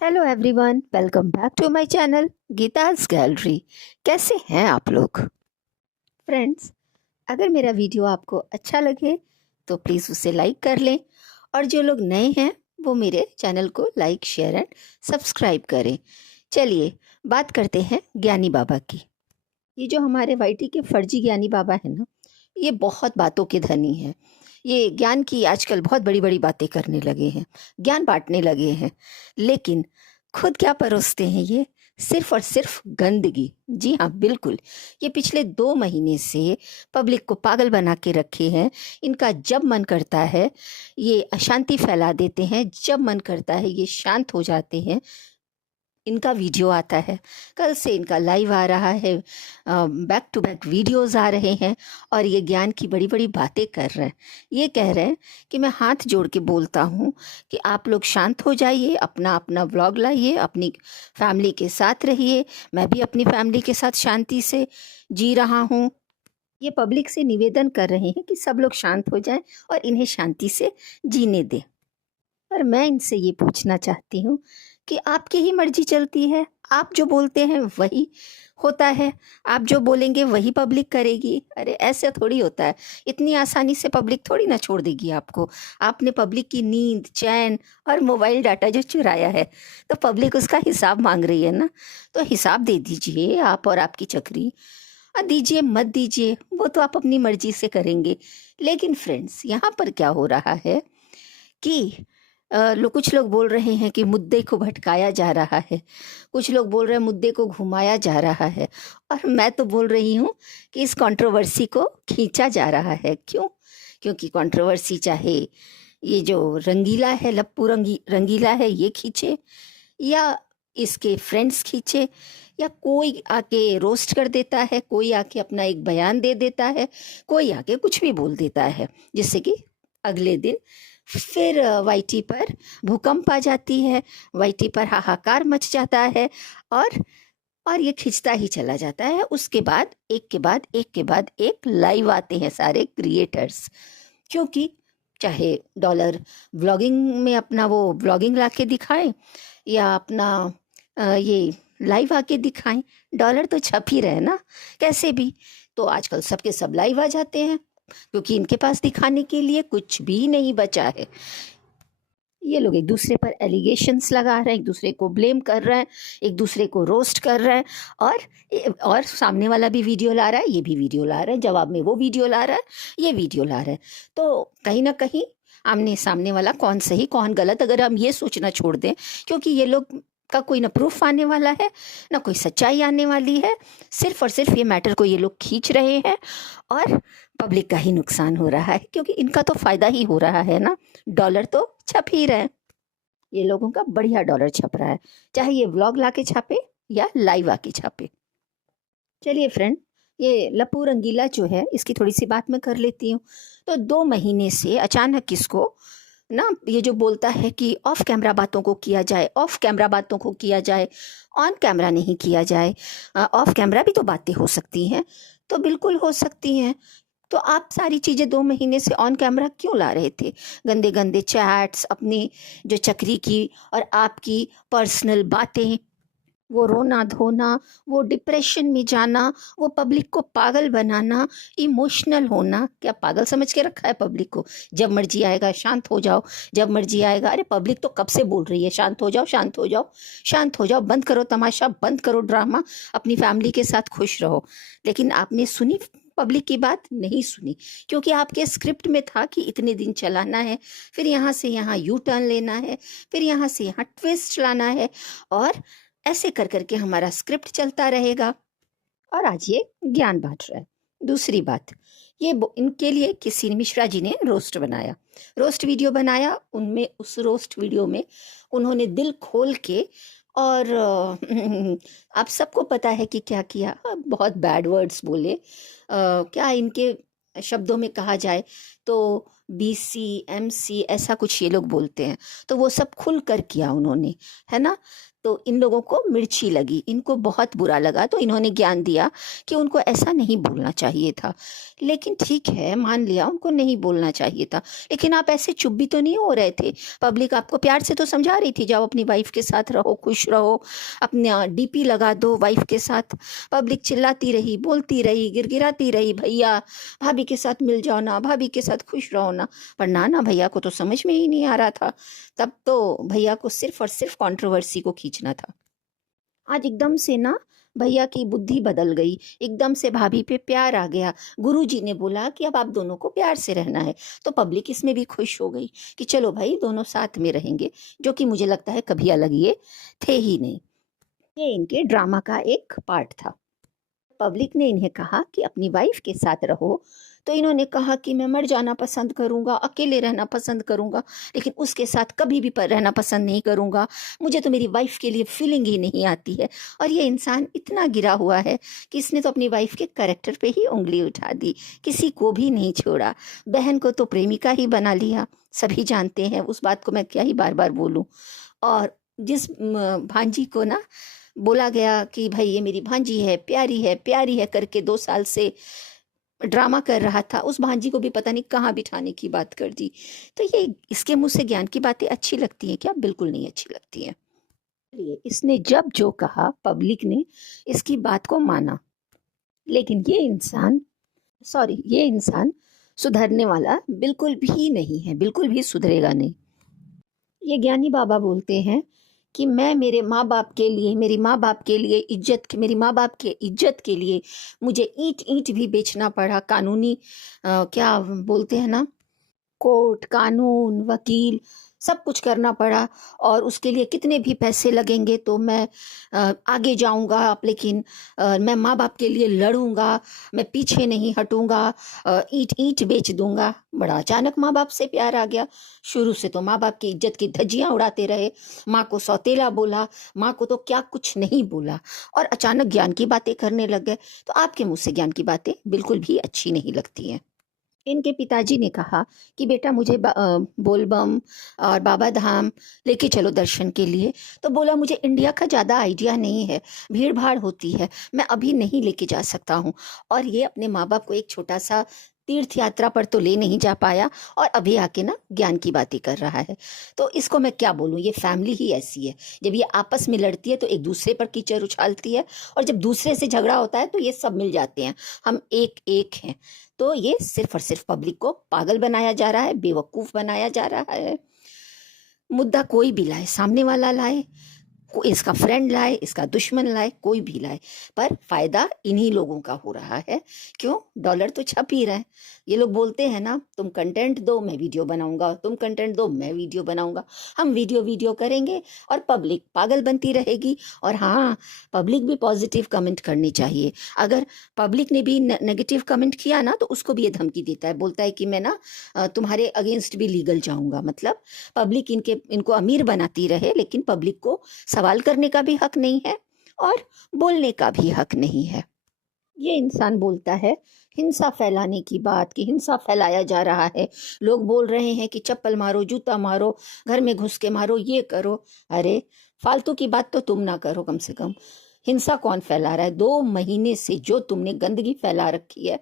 Hello everyone, welcome back to my channel Geeta's Gallery. कैसे हैं आप लोग फ्रेंड्स? अगर मेरा वीडियो आपको अच्छा लगे तो प्लीज़ उसे लाइक कर लें, और जो लोग नए हैं वो मेरे चैनल को लाइक, शेयर एंड सब्सक्राइब करें। चलिए बात करते हैं ज्ञानी बाबा की। ये जो हमारे वाईटी के फर्जी ज्ञानी बाबा है ना, ये बहुत बातों के धनी हैं। ये ज्ञान की आजकल बहुत बड़ी बड़ी बातें करने लगे हैं, ज्ञान बांटने लगे हैं, लेकिन खुद क्या परोसते हैं ये? सिर्फ और सिर्फ गंदगी। जी हाँ, बिल्कुल। ये पिछले 2 महीने से पब्लिक को पागल बना के रखे हैं। इनका जब मन करता है ये अशांति फैला देते हैं, जब मन करता है ये शांत हो जाते हैं। इनका वीडियो आता है, कल से इनका लाइव आ रहा है, बैक टू बैक वीडियोस आ रहे हैं, और ये ज्ञान की बड़ी बड़ी बातें कर रहे हैं। ये कह रहे हैं कि मैं हाथ जोड़ के बोलता हूँ कि आप लोग शांत हो जाइए, अपना अपना व्लॉग लाइए, अपनी फैमिली के साथ रहिए। मैं भी अपनी फैमिली के साथ शांति से जी रहा हूँ। ये पब्लिक से निवेदन कर रहे हैं कि सब लोग शांत हो जाएं और इन्हें शांति से जीने दें। पर मैं इनसे ये पूछना चाहती हूँ कि आपकी ही मर्जी चलती है, आप जो बोलते हैं वही होता है, आप जो बोलेंगे वही पब्लिक करेगी। अरे ऐसे थोड़ी होता है, इतनी आसानी से पब्लिक थोड़ी ना छोड़ देगी आपको। आपने पब्लिक की नींद, चैन और मोबाइल डाटा जो चुराया है, तो पब्लिक उसका हिसाब मांग रही है ना, तो हिसाब दे दीजिए आप और आपकी चक्री। दीजिए मत दीजिए वो तो आप अपनी मर्जी से करेंगे। लेकिन फ्रेंड्स, यहाँ पर क्या हो रहा है कि कुछ लोग बोल रहे हैं कि मुद्दे को भटकाया जा रहा है, कुछ लोग बोल रहे हैं मुद्दे को घुमाया जा रहा है, और मैं तो बोल रही हूँ कि इस कंट्रोवर्सी को खींचा जा रहा है। क्यों? क्योंकि कंट्रोवर्सी चाहे ये जो रंगीला है, रंगीला है, ये खींचे, या इसके फ्रेंड्स खींचे, या कोई आके रोस्ट कर देता है, कोई आके अपना एक बयान दे देता है, कोई आके कुछ भी बोल देता है, जिससे कि अगले दिन फिर वाईटी पर भूकंप आ जाती है, वाईटी पर हाहाकार मच जाता है, और ये खिंचता ही चला जाता है। उसके बाद एक के बाद एक के बाद एक लाइव आते हैं सारे क्रिएटर्स, क्योंकि चाहे डॉलर व्लॉगिंग में अपना वो व्लॉगिंग ला के दिखाएं, या अपना ये लाइव आके दिखाएं, डॉलर तो छप ही रहे ना कैसे भी। तो आजकल सबके सब लाइव आ जाते हैं, क्योंकि इनके पास दिखाने के लिए कुछ भी नहीं बचा है। ये लोग एक दूसरे पर एलिगेशंस लगा रहे हैं, एक दूसरे को ब्लेम कर रहे हैं, एक दूसरे को रोस्ट कर रहे हैं, और सामने वाला भी वीडियो ला रहा है, ये भी वीडियो ला रहा है, जवाब में वो वीडियो ला रहा है, ये वीडियो ला रहा है। तो कहीं ना कहीं आमने सामने वाला कौन सही कौन गलत, अगर हम ये सोचना छोड़ दें, क्योंकि ये लोग का कोई ना प्रूफ आने वाला है, ना कोई सच्चाई आने वाली है, सिर्फ और सिर्फ ये मैटर को ये लोग खींच रहे हैं, और पब्लिक का ही नुकसान हो रहा है, क्योंकि इनका तो फायदा ही हो रहा है ना, डॉलर तो छप ही रहे हैं। ये लोगों का बढ़िया डॉलर छप रहा है, चाहे ये व्लॉग लाके छापे या लाइव आके छापे। चलिए फ्रेंड, ये लप्पू रंगीला जो है, इसकी थोड़ी सी बात मैं कर लेती हूँ। तो 2 महीने से अचानक इसको ना, ये जो बोलता है कि ऑफ कैमरा बातों को किया जाए, ऑफ कैमरा बातों को किया जाए, ऑन कैमरा नहीं किया जाए। ऑफ कैमरा भी तो बातें हो सकती हैं, तो बिल्कुल हो सकती हैं। तो आप सारी चीज़ें 2 महीने से ऑन कैमरा क्यों ला रहे थे? गंदे गंदे चैट्स, अपनी जो चक्री की और आपकी पर्सनल बातें, वो रोना धोना, वो डिप्रेशन में जाना, वो पब्लिक को पागल बनाना, इमोशनल होना। क्या पागल समझ के रखा है पब्लिक को? जब मर्जी आएगा शांत हो जाओ, जब मर्जी आएगा। अरे पब्लिक तो कब से बोल रही है शांत हो जाओ, शांत हो जाओ, शांत हो जाओ, बंद करो तमाशा, बंद करो ड्रामा, अपनी फैमिली के साथ खुश रहो। लेकिन आपने सुनी पब्लिक की बात? नहीं सुनी, क्योंकि आपके स्क्रिप्ट में था कि इतने दिन चलाना है, फिर यहाँ से यहाँ यू टर्न लेना है, फिर यहाँ से यहाँ ट्विस्ट लाना है, और ऐसे कर करके हमारा स्क्रिप्ट चलता रहेगा। और आज ये ज्ञान बांट रहा है। दूसरी बात, ये इनके लिए किसी मिश्रा जी ने रोस्ट बनाया, रोस्ट वीडियो बनाया। उनमें उस रोस्ट वीडियो में उन्होंने दिल खोल के, और आप सबको पता है कि क्या किया, बहुत बैड वर्ड्स बोले। क्या इनके शब्दों में कहा जाए तो BC MC ऐसा कुछ ये लोग बोलते हैं, तो वो सब खुल कर किया उन्होंने, है ना। तो इन लोगों को मिर्ची लगी, इनको बहुत बुरा लगा, तो इन्होंने ज्ञान दिया कि उनको ऐसा नहीं बोलना चाहिए था। लेकिन ठीक है, मान लिया उनको नहीं बोलना चाहिए था, लेकिन आप ऐसे चुप भी तो नहीं हो रहे थे। पब्लिक आपको प्यार से तो समझा रही थी, जाओ अपनी वाइफ के साथ रहो, खुश रहो, अपना डीपी लगा दो वाइफ के साथ। पब्लिक चिल्लाती रही, बोलती रही, गिड़गिड़ाती रही, भैया भाभी के साथ मिल जाओ ना, भाभी के साथ खुश रहो ना। पर ना भैया को तो समझ में ही नहीं आ रहा था। तब तो भैया को सिर्फ और सिर्फ कंट्रोवर्सी को खींचना था। आज एकदम से ना भैया की बुद्धि बदल गई, एकदम से भाभी पे प्यार आ गया। गुरुजी ने बोला कि अब आप दोनों को प्यार से रहना है, तो पब्लिक इसमें भी खुश हो गई कि चलो भाई दोनों साथ में रहेंगे, जो कि मुझे लगता है कभी अलग ये थे ही नहीं। ये इनके ड्रामा का एक पार्ट था। पब्लिक ने इन्हें कहा कि अपनी वाइफ के साथ रहो, तो इन्होंने कहा कि मैं मर जाना पसंद करूंगा, अकेले रहना पसंद करूंगा, लेकिन उसके साथ कभी भी रहना पसंद नहीं करूंगा। मुझे तो मेरी वाइफ के लिए फीलिंग ही नहीं आती है। और ये इंसान इतना गिरा हुआ है कि इसने तो अपनी वाइफ के कैरेक्टर पे ही उंगली उठा दी, किसी को भी नहीं छोड़ा। बहन को तो प्रेमिका ही बना लिया, सभी जानते हैं, उस बात को मैं क्या ही बार बार बोलूं। और जिस भांजी को ना बोला गया कि भाई ये मेरी भांजी है, प्यारी है करके 2 साल से ड्रामा कर रहा था, उस भांजी को भी पता नहीं कहाँ बिठाने की बात कर दी। तो ये इसके मुंह से ज्ञान की बातें अच्छी लगती हैं क्या? बिल्कुल नहीं अच्छी लगती हैं। इसने जब जो कहा पब्लिक ने इसकी बात को माना, लेकिन ये इंसान सुधरने वाला बिल्कुल भी नहीं है, बिल्कुल भी सुधरेगा नहीं। ये ज्ञानी बाबा बोलते हैं कि मैं मेरे माँ बाप के लिए, मेरी माँ बाप के लिए मेरी माँ बाप के इज्जत के लिए मुझे ईंट ईंट भी बेचना पड़ा। कानूनी क्या बोलते हैं ना, कोर्ट, कानून, वकील, सब कुछ करना पड़ा, और उसके लिए कितने भी पैसे लगेंगे तो मैं आगे जाऊंगा। आप लेकिन मैं माँ बाप के लिए लड़ूंगा, मैं पीछे नहीं हटूंगा, ईंट ईंट बेच दूंगा। बड़ा अचानक माँ बाप से प्यार आ गया। शुरू से तो माँ बाप की इज्जत की धज्जियां उड़ाते रहे, माँ को सौतेला बोला, माँ को तो क्या कुछ नहीं बोला, और अचानक ज्ञान की बातें करने लग गए। तो आपके मुंह से ज्ञान की बातें बिल्कुल भी अच्छी नहीं लगती हैं। इनके पिताजी ने कहा कि बेटा मुझे बोलबम और बाबा धाम लेके चलो दर्शन के लिए। तो बोला मुझे इंडिया का ज़्यादा आइडिया नहीं है, भीड़ भाड़ होती है, मैं अभी नहीं लेके जा सकता हूँ। और ये अपने माँ बाप को एक छोटा सा तीर्थ यात्रा पर तो ले नहीं जा पाया, और अभी आके ना ज्ञान की बातें कर रहा है। तो इसको मैं क्या बोलूँ, ये फैमिली ही ऐसी है। जब ये आपस में लड़ती है तो एक दूसरे पर कीचड़ उछालती है, और जब दूसरे से झगड़ा होता है तो ये सब मिल जाते हैं, हम एक एक हैं। तो ये सिर्फ और सिर्फ पब्लिक को पागल बनाया जा रहा है, बेवकूफ बनाया जा रहा है। मुद्दा कोई भी लाए, सामने वाला लाए, इसका फ्रेंड लाए, इसका दुश्मन लाए, कोई भी लाए, पर फायदा इन्हीं लोगों का हो रहा है। क्यों? डॉलर तो छप ही रहे हैं। ये लोग बोलते हैं ना, तुम कंटेंट दो मैं वीडियो बनाऊंगा, तुम कंटेंट दो मैं वीडियो बनाऊंगा। हम वीडियो करेंगे और पब्लिक पागल बनती रहेगी। और हाँ, पब्लिक भी पॉजिटिव कमेंट करनी चाहिए। अगर पब्लिक ने भी नेगेटिव कमेंट किया ना, तो उसको भी ये धमकी देता है, बोलता है कि मैं ना तुम्हारे अगेंस्ट भी लीगल जाऊंगा। मतलब पब्लिक इनको अमीर बनाती रहे, लेकिन पब्लिक को सवाल करने का भी हक नहीं है और बोलने का भी हक नहीं है। ये इंसान बोलता है हिंसा फैलाने की बात, कि हिंसा फैलाया जा रहा है, लोग बोल रहे हैं कि चप्पल मारो, जूता मारो, घर में घुस के मारो, ये करो। अरे फालतू की बात तो तुम ना करो, कम से कम हिंसा कौन फैला रहा है? 2 महीने से जो तुमने गंदगी फैला रखी है,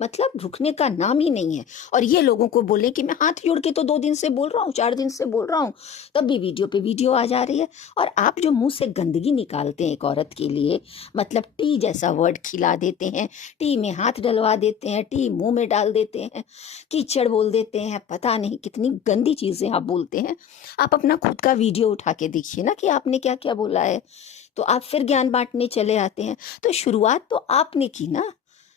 मतलब रुकने का नाम ही नहीं है। और ये लोगों को बोले कि मैं हाथ जोड़ के तो 2 दिन से बोल रहा हूँ, 4 दिन से बोल रहा हूँ, तब भी वीडियो पे वीडियो आ जा रही है। और आप जो मुंह से गंदगी निकालते हैं एक औरत के लिए, मतलब टी जैसा वर्ड खिला देते हैं, टी में हाथ डलवा देते हैं, टी मुंह में डाल देते हैं, कीचड़ बोल देते हैं, पता नहीं कितनी गंदी चीजें आप बोलते हैं। आप अपना खुद का वीडियो उठा के देखिए ना कि आपने क्या क्या बोला है, तो आप फिर ज्ञान बांटने चले आते हैं। तो शुरुआत तो आपने की ना,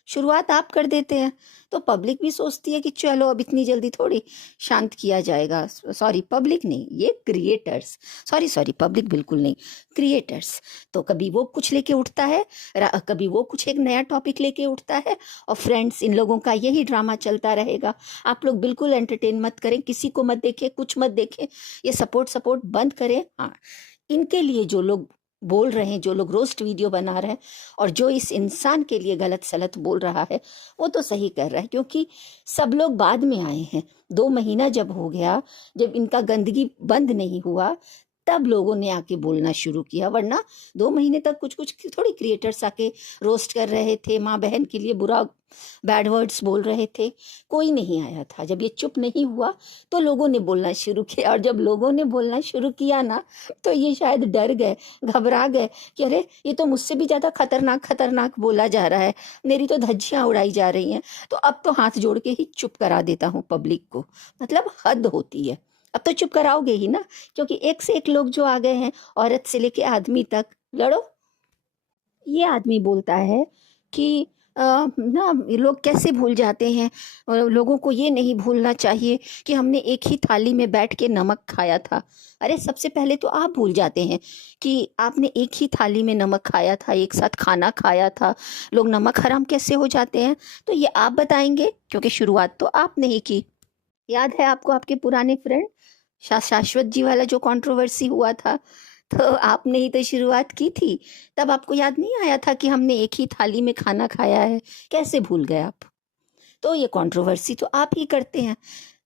शुरुआत आप कर देते हैं, तो पब्लिक भी सोचती है कि चलो अब इतनी जल्दी थोड़ी शांत किया जाएगा। सॉरी पब्लिक नहीं, ये क्रिएटर्स, सॉरी पब्लिक बिल्कुल नहीं, क्रिएटर्स। तो कभी वो कुछ लेके उठता है, कभी वो कुछ एक नया टॉपिक लेके उठता है, और फ्रेंड्स इन लोगों का यही ड्रामा चलता रहेगा। आप लोग बिल्कुल एंटरटेन मत करें, किसी को मत देखें, कुछ मत देखें, ये सपोर्ट बंद करें। हाँ, इनके लिए जो लोग बोल रहे हैं, जो लोग रोस्ट वीडियो बना रहे हैं, और जो इस इंसान के लिए गलत सलत बोल रहा है, वो तो सही कर रहा है, क्योंकि सब लोग बाद में आए हैं। 2 महीना जब हो गया, जब इनका गंदगी बंद नहीं हुआ, तब लोगों ने आके बोलना शुरू किया, वरना 2 महीने तक कुछ कुछ थोड़ी क्रिएटर्स आके रोस्ट कर रहे थे, माँ बहन के लिए बुरा बैड वर्ड्स बोल रहे थे, कोई नहीं आया था। जब ये चुप नहीं हुआ तो लोगों ने बोलना शुरू किया, और जब लोगों ने बोलना शुरू किया ना, तो ये शायद डर गए, घबरा गए कि अरे ये तो मुझसे भी ज़्यादा खतरनाक खतरनाक बोला जा रहा है, मेरी तो धज्जियाँ उड़ाई जा रही हैं, तो अब तो हाथ जोड़ के ही चुप करा देता हूँ पब्लिक को। मतलब हद होती है, अब तो चुप कराओगे ही ना, क्योंकि एक से एक लोग जो आ गए हैं, औरत से लेके आदमी तक, लड़ो। ये आदमी बोलता है कि ना लोग कैसे भूल जाते हैं, लोगों को ये नहीं भूलना चाहिए कि हमने एक ही थाली में बैठ के नमक खाया था। अरे सबसे पहले तो आप भूल जाते हैं कि आपने एक ही थाली में नमक खाया था, एक साथ खाना खाया था। लोग नमक हराम कैसे हो जाते हैं, तो ये आप बताएंगे, क्योंकि शुरुआत तो आपने ही की। याद है आपको आपके पुराने फ्रेंड शाश्वत जी वाला जो कंट्रोवर्सी हुआ था, तो आपने ही तो शुरुआत की थी। तब आपको याद नहीं आया था कि हमने एक ही थाली में खाना खाया है, कैसे भूल गए आप। तो ये कंट्रोवर्सी तो आप ही करते हैं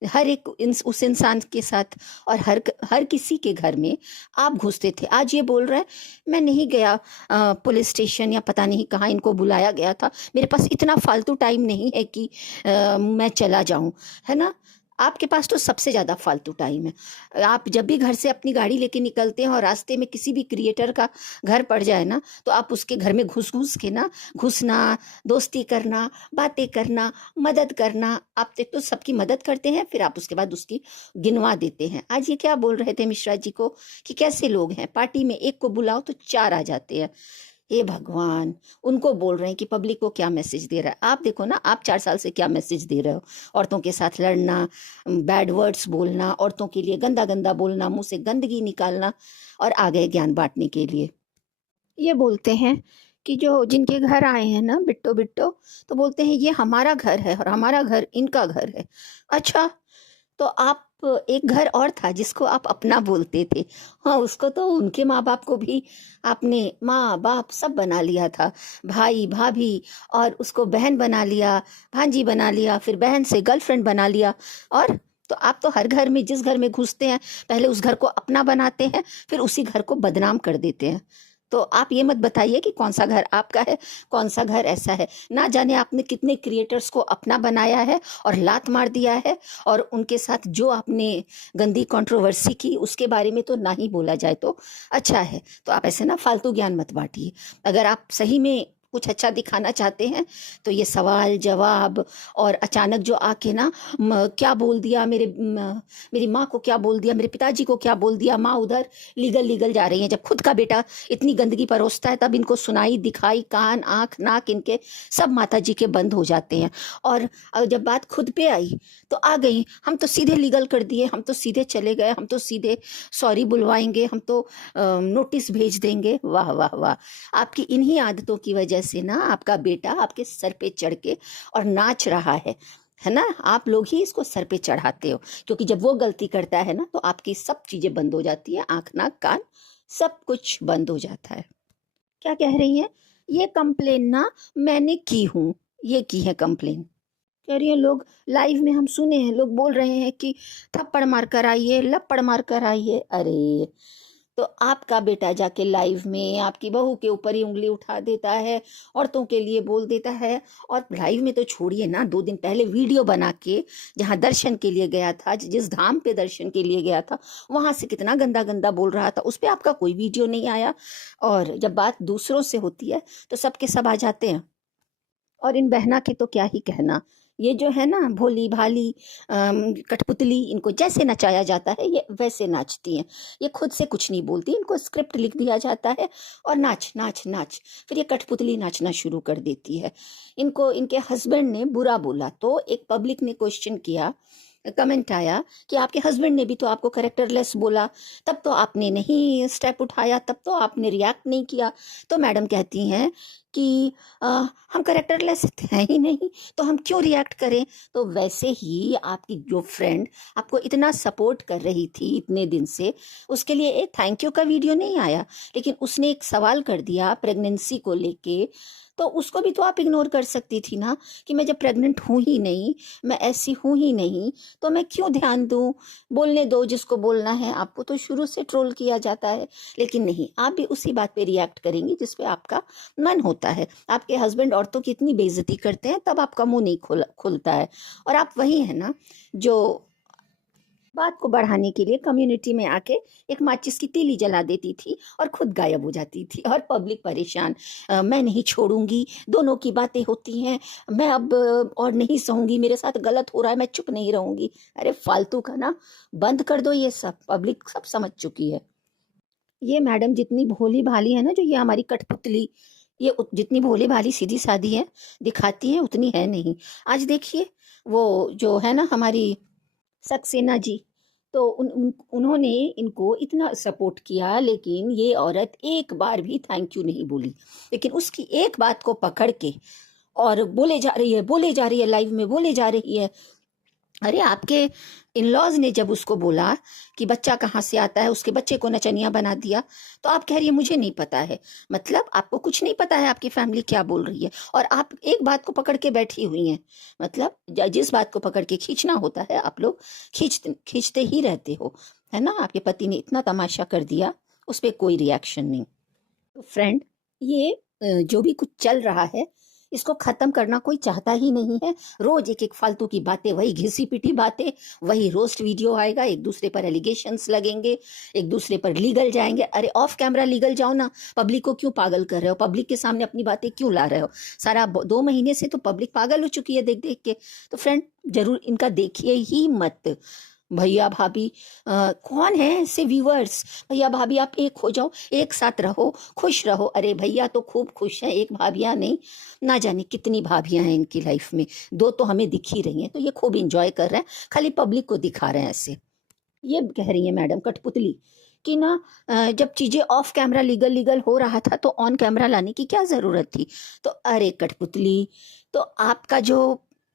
हर एक उस इंसान के साथ, और हर किसी के घर में आप घुसते थे। आज ये बोल रहा है मैं नहीं गया पुलिस स्टेशन, या पता नहीं कहाँ इनको बुलाया गया था, मेरे पास इतना फालतू टाइम नहीं है कि मैं चला जाऊं, है ना। आपके पास तो सबसे ज़्यादा फालतू टाइम है। आप जब भी घर से अपनी गाड़ी लेके निकलते हैं और रास्ते में किसी भी क्रिएटर का घर पड़ जाए ना, तो आप उसके घर में घुस घुस के ना, घुसना, दोस्ती करना, बातें करना, मदद करना। आप एक तो सबकी मदद करते हैं, फिर आप उसके बाद उसकी गिनवा देते हैं। आज ये क्या बोल रहे थे मिश्रा जी को कि कैसे लोग हैं, पार्टी में एक को बुलाओ तो 4 आ जाते हैं। हे भगवान, उनको बोल रहे हैं कि पब्लिक को क्या मैसेज दे रहा है। आप देखो ना, आप 4 साल से क्या मैसेज दे रहे हो। औरतों के साथ लड़ना, बैड वर्ड्स बोलना, औरतों के लिए गंदा गंदा बोलना, मुंह से गंदगी निकालना, और आ गए ज्ञान बांटने के लिए। ये बोलते हैं कि जो जिनके घर आए हैं ना बिट्टो बिट्टो, तो बोलते हैं ये हमारा घर है और हमारा घर इनका घर है। अच्छा, तो आप एक घर और था जिसको आप अपना बोलते थे, हाँ उसको तो उनके माँ बाप को भी आपने माँ बाप सब बना लिया था, भाई भाभी, और उसको बहन बना लिया, भांजी बना लिया, फिर बहन से गर्लफ्रेंड बना लिया। और तो आप तो हर घर में, जिस घर में घुसते हैं, पहले उस घर को अपना बनाते हैं, फिर उसी घर को बदनाम कर देते हैं। तो आप ये मत बताइए कि कौन सा घर आपका है, कौन सा घर ऐसा है। ना जाने आपने कितने क्रिएटर्स को अपना बनाया है और लात मार दिया है, और उनके साथ जो आपने गंदी कंट्रोवर्सी की उसके बारे में तो ना ही बोला जाए तो अच्छा है। तो आप ऐसे ना फालतू ज्ञान मत बांटिए। अगर आप सही में कुछ अच्छा दिखाना चाहते हैं तो ये सवाल जवाब, और अचानक जो आके ना क्या बोल दिया, मेरी माँ को क्या बोल दिया, मेरे पिताजी को क्या बोल दिया, माँ उधर लीगल लीगल जा रही हैं। जब खुद का बेटा इतनी गंदगी परोसता है तब इनको सुनाई दिखाई, कान आँख नाक इनके सब माता जी के बंद हो जाते हैं। और जब बात खुद पे आई तो आ गई, हम तो सीधे लीगल कर दिए, हम तो सीधे चले गए, हम तो सीधे सॉरी बुलवाएंगे, हम तो नोटिस भेज देंगे। वाह वाह वाह, आपकी इन्हीं आदतों की वजह से ना आपका बेटा आपके सर पे चढ़ के और नाच रहा है ना। आप लोग ही इसको सर पे चढ़ाते हो, क्योंकि जब वो गलती करता है ना तो आपकी सब चीजें बंद हो जाती है, आंख नाक कान सब कुछ बंद हो जाता है। क्या कह रही हैं, ये कंप्लेन ना मैंने की हूँ, ये की है कंप्लेन। कह रही है लोग, लाइव में हम सुने हैं लोग बोल रहे हैं कि थप्पड़ मार कर आइए, लपड़ मार कर आइए। अरे तो आपका बेटा जाके लाइव में आपकी बहू के ऊपर ही उंगली उठा देता है, औरतों के लिए बोल देता है। और लाइव में तो छोड़िए ना, 2 दिन पहले वीडियो बना के जहाँ दर्शन के लिए गया था, जिस धाम पे दर्शन के लिए गया था, वहां से कितना गंदा गंदा बोल रहा था, उस पर आपका कोई वीडियो नहीं आया। और जब बात दूसरों से होती है तो सबके सब आ जाते हैं। और इन बहना की तो क्या ही कहना, ये जो है ना भोली भाली कठपुतली, इनको जैसे नचाया जाता है ये वैसे नाचती हैं। ये खुद से कुछ नहीं बोलती, इनको स्क्रिप्ट लिख दिया जाता है और नाच नाच नाच, फिर ये कठपुतली नाचना शुरू कर देती है। इनको इनके हस्बैंड ने बुरा बोला तो एक पब्लिक ने क्वेश्चन किया, कमेंट आया कि आपके हस्बैंड ने भी तो आपको करेक्टरलेस बोला, तब तो आपने नहीं स्टेप उठाया, तब तो आपने रिएक्ट नहीं किया। तो मैडम कहती हैं कि हम कैरेक्टरलेस हैं ही नहीं, तो हम क्यों रिएक्ट करें। तो वैसे ही आपकी जो फ्रेंड आपको इतना सपोर्ट कर रही थी इतने दिन से, उसके लिए एक थैंक यू का वीडियो नहीं आया, लेकिन उसने एक सवाल कर दिया प्रेगनेंसी को लेके, तो उसको भी तो आप इग्नोर कर सकती थी ना, कि मैं जब प्रेग्नेंट हूँ ही नहीं, मैं ऐसी हूँ ही नहीं, तो मैं क्यों ध्यान दूँ। बोलने दो जिसको बोलना है, आपको तो शुरू से ट्रोल किया जाता है, लेकिन नहीं, आप भी उसी बात पे रिएक्ट करेंगी जिस पे आपका मन होता है। आपके हस्बैंड औरतों की इतनी बेइज्जती करते हैं, तब आपका मुंह नहीं खुलता है। और आप वही है ना जो बात को बढ़ाने के लिए कम्युनिटी में आके एक माचिस की तीली जला देती थी और खुद गायब हो जाती थी, और पब्लिक परेशान। मैं नहीं छोड़ूंगी, दोनों की बातें होती हैं, मैं अब और नहीं सहूंगी, मेरे साथ गलत हो रहा है, मैं चुप नहीं रहूंगी। अरे फालतू का ना, बंद कर दो ये सब, पब्लिक सब समझ चुकी है। ये मैडम जितनी भोली भाली है ना, जो ये हमारी कठपुतली, ये जितनी भोली भाली सीधी सादी है दिखाती है, उतनी है नहीं। आज देखिए, वो जो है ना हमारी सक्सेना जी, तो उन्होंने इनको इतना सपोर्ट किया, लेकिन ये औरत एक बार भी थैंक यू नहीं बोली। लेकिन उसकी एक बात को पकड़ के और बोले जा रही है, बोले जा रही है, लाइव में बोले जा रही है। अरे आपके इन लॉज ने जब उसको बोला कि बच्चा कहाँ से आता है, उसके बच्चे को नचनिया बना दिया, तो आप कह रही है मुझे नहीं पता है। मतलब आपको कुछ नहीं पता है आपकी फैमिली क्या बोल रही है, और आप एक बात को पकड़ के बैठी हुई हैं। मतलब जिस बात को पकड़ के खींचना होता है आप लोग खींचते ही रहते हो, है ना। आपके पति ने इतना तमाशा कर दिया, उस पर कोई रिएक्शन नहीं। तो फ्रेंड, ये जो भी कुछ चल रहा है, इसको खत्म करना कोई चाहता ही नहीं है। रोज एक एक फालतू की बातें, वही घिसी पिटी बातें, वही रोस्ट वीडियो आएगा, एक दूसरे पर एलिगेशंस लगेंगे, एक दूसरे पर लीगल जाएंगे। अरे ऑफ कैमरा लीगल जाओ ना, पब्लिक को क्यों पागल कर रहे हो, पब्लिक के सामने अपनी बातें क्यों ला रहे हो। सारा 2 महीने से तो पब्लिक पागल हो चुकी है देख देख के। तो फ्रेंड, जरूर इनका देखिए ही मत। भैया भाभी कौन है ऐसे व्यूअर्स, भैया भाभी आप एक हो जाओ, एक साथ रहो, खुश रहो। अरे भैया तो खूब खुश हैं, एक भाभियां नहीं, ना जाने कितनी भाभियां हैं इनकी लाइफ में। 2 तो हमें दिख ही रही हैं, तो ये खूब इंजॉय कर रहे हैं, खाली पब्लिक को दिखा रहे हैं ऐसे। ये कह रही है मैडम कठपुतली कि ना जब चीजें ऑफ कैमरा लीगल लीगल हो रहा था, तो ऑन कैमरा लाने की क्या जरूरत थी। तो अरे कठपुतली, तो आपका जो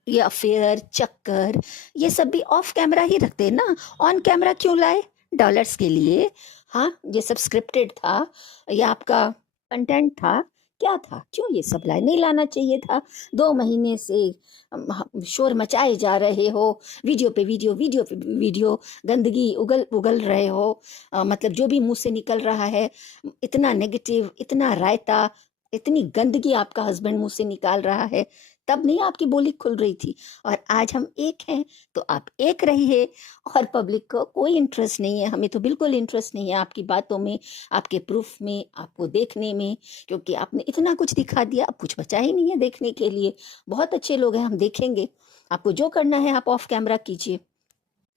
ये अफेयर चक्कर, ये सब भी ऑफ कैमरा ही रखते हैं ना, ऑन कैमरा क्यों लाए, डॉलर्स के लिए। हाँ, ये सब स्क्रिप्टेड था, ये आपका कंटेंट था, क्या था, क्यों ये सब लाए, नहीं लाना चाहिए था। 2 महीने से शोर मचाए जा रहे हो, वीडियो पे वीडियो, वीडियो पे वीडियो, गंदगी उगल उगल रहे हो। मतलब जो भी मुंह से निकल रहा है, इतना नेगेटिव, इतना रायता, इतनी गंदगी आपका हस्बैंड मुंह से निकाल रहा है, तब नहीं आपकी बोली खुल रही थी। और आज हम एक हैं, तो आप एक रहिए। और पब्लिक को कोई इंटरेस्ट नहीं है, हमें तो बिल्कुल इंटरेस्ट नहीं है आपकी बातों में, आपके प्रूफ में, आपको देखने में, क्योंकि आपने इतना कुछ दिखा दिया, अब कुछ बचा ही नहीं है देखने के लिए। बहुत अच्छे लोग हैं, हम देखेंगे, आपको जो करना है आप ऑफ कैमरा कीजिए।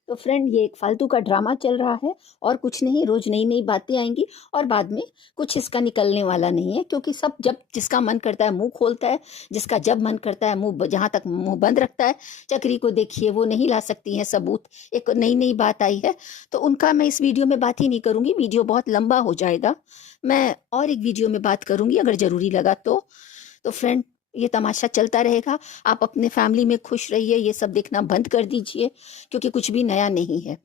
तो फ्रेंड, ये एक फालतू का ड्रामा चल रहा है, और कुछ नहीं। रोज नई नई बातें आएंगी, और बाद में कुछ इसका निकलने वाला नहीं है, क्योंकि सब जब जिसका मन करता है मुंह खोलता है, जिसका जब मन करता है मुंह, जहां तक मुंह बंद रखता है। चक्री को देखिए, वो नहीं ला सकती हैं सबूत। एक नई नई बात आई है, तो उनका मैं इस वीडियो में बात ही नहीं करूंगी, वीडियो बहुत लंबा हो जाएगा। मैं और एक वीडियो में बात करूंगी अगर जरूरी लगा तो। फ्रेंड, ये तमाशा चलता रहेगा, आप अपने फैमिली में खुश रहिए, ये सब देखना बंद कर दीजिए, क्योंकि कुछ भी नया नहीं है।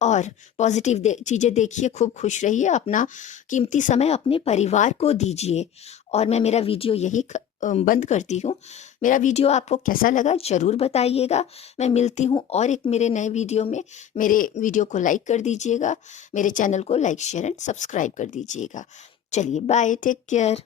और पॉजिटिव चीज़ें देखिए, खूब खुश रहिए, अपना कीमती समय अपने परिवार को दीजिए। और मैं मेरा वीडियो यही बंद करती हूँ। मेरा वीडियो आपको कैसा लगा ज़रूर बताइएगा। मैं मिलती हूँ और एक मेरे नए वीडियो में। मेरे वीडियो को लाइक कर दीजिएगा, मेरे चैनल को लाइक शेयर एंड सब्सक्राइब कर दीजिएगा। चलिए बाय, टेक केयर।